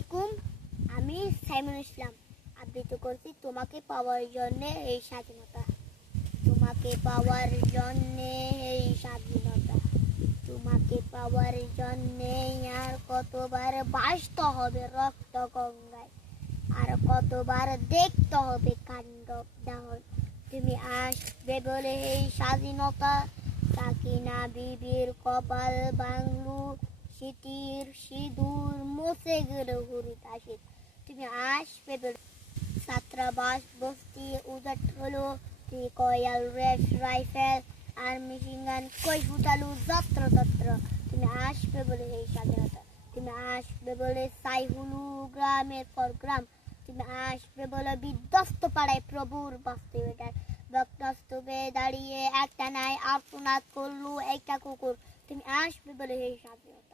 আলাইকুম। আমি সাইমুল ইসলাম আবৃত্তি করছি তোমাকে পাওয়ার জন্য এই স্বাধীনতা। তোমাকে পাওয়ার জন্য এই স্বাধীনতা। তোমাকে পাওয়ার জন্য আর কতবার ভাসতে হবে রক্ত গঙ্গায়, আর কতবার দেখতে হবে কাণ্ড দাহন। তুমি আসবে বলে এই স্বাধীনতা, সাকিনা বিবির কপাল বাংলু, শীতির সিঁদুর মুছে গেল হুরিতাসির। তুমি আসবে বলে ছাত্রাবাস বস্তি উজাট হলো, তুমি কয়াল রেড রাইফেল আর মেশিনগান কই ফুটালু যত্র তত্র। তুমি আসবে বলে এই স্বাধীনতা। তুমি আসবে বলে সাইহুলু গ্রামের পর গ্রাম। তুমি আসবে বলে বিধ্বস্ত পাড়ায় প্রভুর বাস্তবেটার বক্তস্তবে দাঁড়িয়ে একটা নাই আর্তনাদ করলু একটা কুকুর। তুমি আসবে বলে এই স্বাধীনতা।